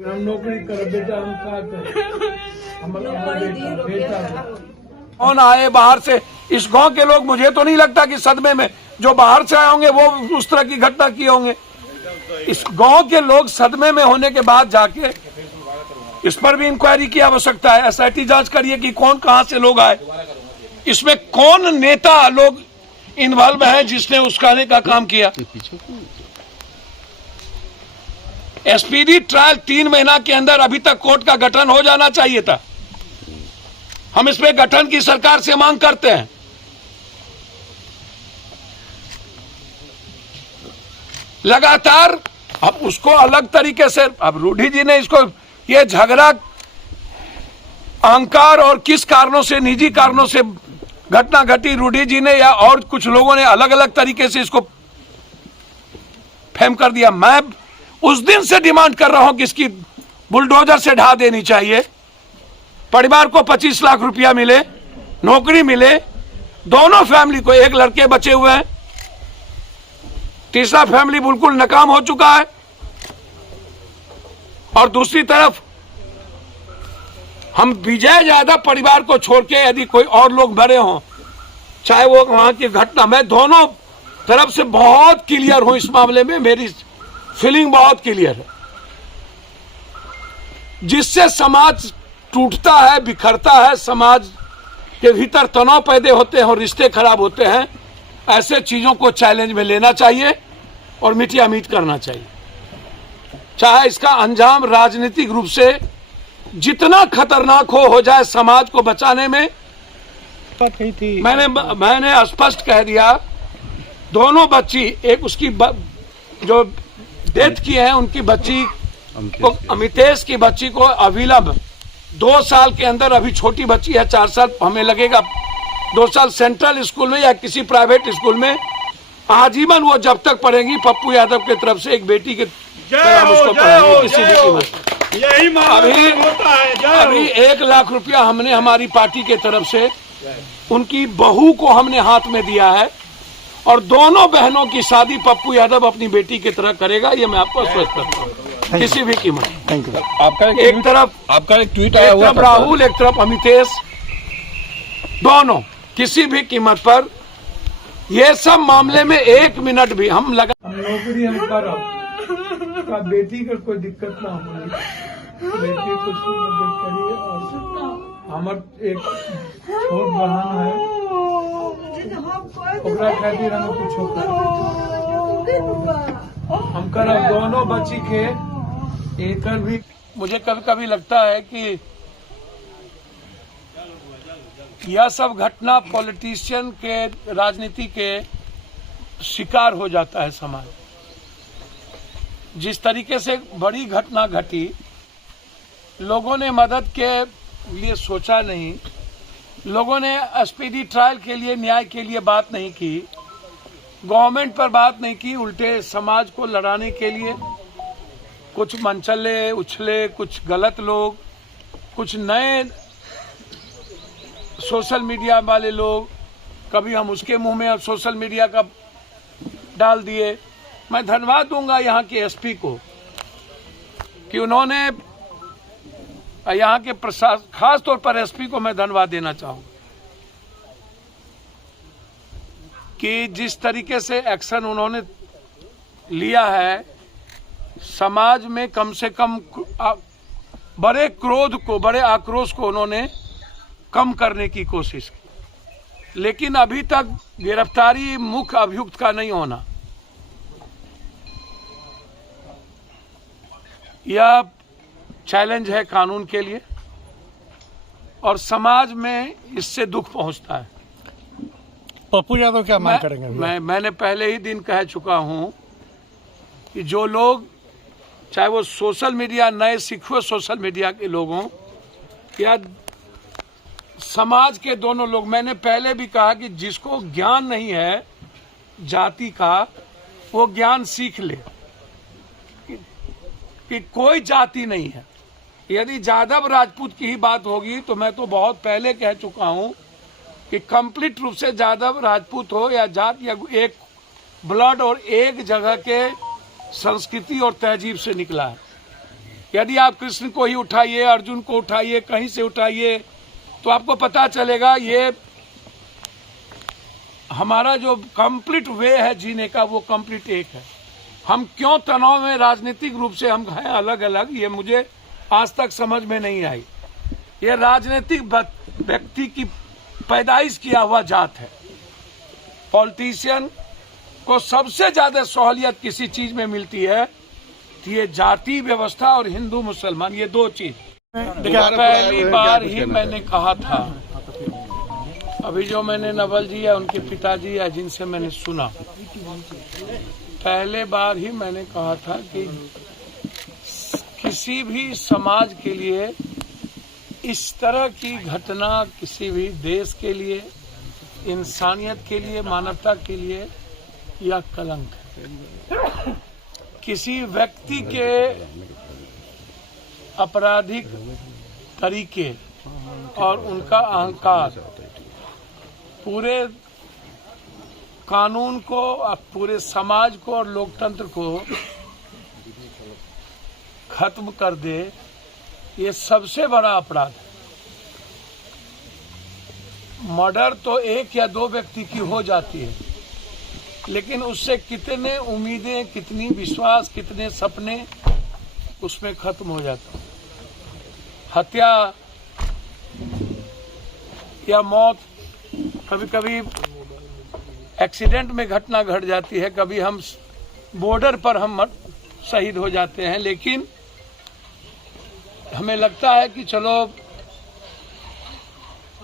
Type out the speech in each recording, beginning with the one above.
हम नौकरी कर बेटा, हम कौन आए बाहर से, इस गांव के लोग मुझे तो नहीं लगता कि सदमे में, जो बाहर से आए होंगे वो उस तरह की घटना किए होंगे। इस गांव के लोग सदमे में होने के बाद जाके इस पर भी इंक्वायरी की आवश्यकता है। एसआईटी जांच करिए कि कौन कहां से लोग आए, इसमें कौन नेता लोग इन्वॉल्व है जिसने उसकाने का काम किया। एसपीडी ट्रायल 3 महीना के अंदर अभी तक कोर्ट का गठन हो जाना चाहिए था। हम इस पे गठन की सरकार से मांग करते हैं। लगातार अब उसको अलग तरीके से, अब रूढ़ी जी ने इसको, ये झगड़ा अहंकार और किस कारणों से, निजी कारणों से घटना घटी, रूढ़ी जी ने या और कुछ लोगों ने अलग अलग तरीके से इसको फेम कर दिया। मैं उस दिन से डिमांड कर रहा हूं कि इसकी बुलडोजर से ढा देनी चाहिए। परिवार को 25 लाख रुपया मिले, नौकरी मिले, दोनों फैमिली को, एक लड़के बचे हुए हैं, तीसरा फैमिली बिल्कुल नाकाम हो चुका है, और दूसरी तरफ हम विजय यादव परिवार को छोड़ के यदि कोई और लोग मरे हों, चाहे वो वहां की घटना, मैं दोनों तरफ से बहुत क्लियर हूं इस मामले में, मेरी फीलिंग बहुत क्लियर है। जिससे समाज टूटता है, बिखरता है, समाज के भीतर तनाव पैदा होते हैं और रिश्ते खराब होते हैं, ऐसे चीजों को चैलेंज में लेना चाहिए और मिटिया मीट करना चाहिए। चाहे इसका अंजाम राजनीतिक रूप से जितना खतरनाक हो जाए समाज को बचाने में। मैंने स्पष्ट कह दिया, दोनों बच्ची, एक उसकी जो डेथ की है उनकी बच्ची को, अमितेश की बच्ची को अविलंब 2 साल के अंदर, अभी छोटी बच्ची है 4 साल, हमें लगेगा 2 साल सेंट्रल स्कूल में या किसी प्राइवेट स्कूल में, आजीवन वो जब तक पढ़ेंगी पप्पू यादव की तरफ से एक बेटी के तरह उसको पढ़ाएंगे किसी भी कीमत। यही होता है। अभी 1 लाख रुपया हमने हमारी पार्टी के तरफ से उनकी बहू को हमने हाथ में दिया है, और दोनों बहनों की शादी पप्पू यादव अपनी बेटी की तरह करेगा, ये मैं आपको स्पष्ट करता हूँ, किसी भी कीमत। Thank you. आपका एक तरफ आपका एक ट्वीट आया हुआ था राहुल, एक तरफ अमितेश, दोनों किसी भी कीमत पर, ये सब मामले में 1 मिनट भी हम नौकरी हम करब, बेटी का कोई दिक्कत ना हो, बेटी कुछ मदद करिए। और हमार एक छोट बहन है, ओकरा खातिर हमें कुछ हम करब, दोनों बच्ची के एक भी। मुझे कभी कभी लगता है कि यह सब घटना पॉलिटिशियन के, राजनीति के शिकार हो जाता है समाज। जिस तरीके से बड़ी घटना घटी, लोगों ने मदद के लिए सोचा नहीं, लोगों ने स्पीडी ट्रायल के लिए, न्याय के लिए बात नहीं की, गवर्नमेंट पर बात नहीं की, उल्टे समाज को लड़ाने के लिए कुछ मनचले उछले, कुछ गलत लोग, कुछ नए सोशल मीडिया वाले लोग, कभी हम उसके मुंह में सोशल मीडिया का डाल दिए। मैं धन्यवाद दूंगा यहाँ के एसपी को कि उन्होंने, यहाँ के प्रशासन, खास तौर पर एसपी को मैं धन्यवाद देना चाहूंगा कि जिस तरीके से एक्शन उन्होंने लिया है, समाज में कम से कम बड़े क्रोध को, बड़े आक्रोश को उन्होंने कम करने की कोशिश की। लेकिन अभी तक गिरफ्तारी मुख्य अभियुक्त का नहीं होना, यह चैलेंज है कानून के लिए, और समाज में इससे दुख पहुंचता है। पप्पू यादव क्या मांग करेंगे? मैंने पहले ही दिन कह चुका हूं कि जो लोग, चाहे वो सोशल मीडिया, नए सिखुए सोशल मीडिया के लोगों या समाज के दोनों लोग, मैंने पहले भी कहा कि जिसको ज्ञान नहीं है जाति का, वो ज्ञान सीख ले कि कोई जाति नहीं है। यदि यादव राजपूत की ही बात होगी तो मैं तो बहुत पहले कह चुका हूं कि कंप्लीट रूप से यादव राजपूत हो या जात, या एक ब्लड और एक जगह के संस्कृति और तहजीब से निकला है। यदि आप कृष्ण को ही उठाइए, अर्जुन को उठाइए, कहीं से उठाइए, तो आपको पता चलेगा ये हमारा जो कंप्लीट वे है जीने का, वो कंप्लीट एक है। हम क्यों तनाव में राजनीतिक रूप से हम हैं अलग अलग, ये मुझे आज तक समझ में नहीं आई। ये राजनीतिक व्यक्ति की पैदाइश किया हुआ जात है। पॉलिटिशियन को सबसे ज्यादा सहूलियत किसी चीज में मिलती है तो ये जाति व्यवस्था और हिंदू मुसलमान, ये दो चीज। पहली बार ही मैंने कहा था, अभी जो मैंने नवल जी या उनके पिताजी या जिनसे मैंने सुना, पहले बार ही मैंने कहा था कि किसी भी समाज के लिए इस तरह की घटना किसी भी देश के लिए, इंसानियत के लिए, मानवता के लिए यह कलंक है। किसी व्यक्ति के आपराधिक तरीके और उनका अहंकार पूरे कानून को, पूरे समाज को और लोकतंत्र को खत्म कर दे, ये सबसे बड़ा अपराध है। मर्डर तो एक या दो व्यक्ति की हो जाती है, लेकिन उससे कितने उम्मीदें, कितनी विश्वास, कितने सपने उसमें खत्म हो जाते हैं। हत्या या मौत, कभी कभी एक्सीडेंट में घटना घट जाती है, कभी हम बॉर्डर पर हम शहीद हो जाते हैं, लेकिन हमें लगता है कि चलो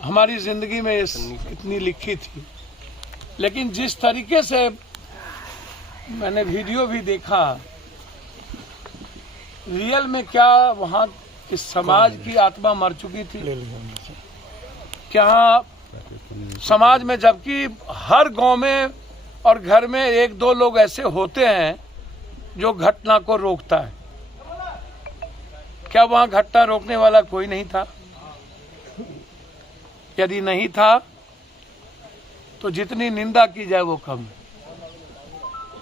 हमारी जिंदगी में इतनी लिखी थी। लेकिन जिस तरीके से मैंने वीडियो भी देखा, रियल में क्या वहाँ इस समाज की आत्मा मर चुकी थी क्या समाज में, जबकि हर गांव में और घर में एक दो लोग ऐसे होते हैं जो घटना को रोकता है। क्या वहां घटना रोकने वाला कोई नहीं था? यदि नहीं था तो जितनी निंदा की जाए वो कम है।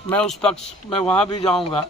मैं उस पक्ष में वहां भी जाऊंगा।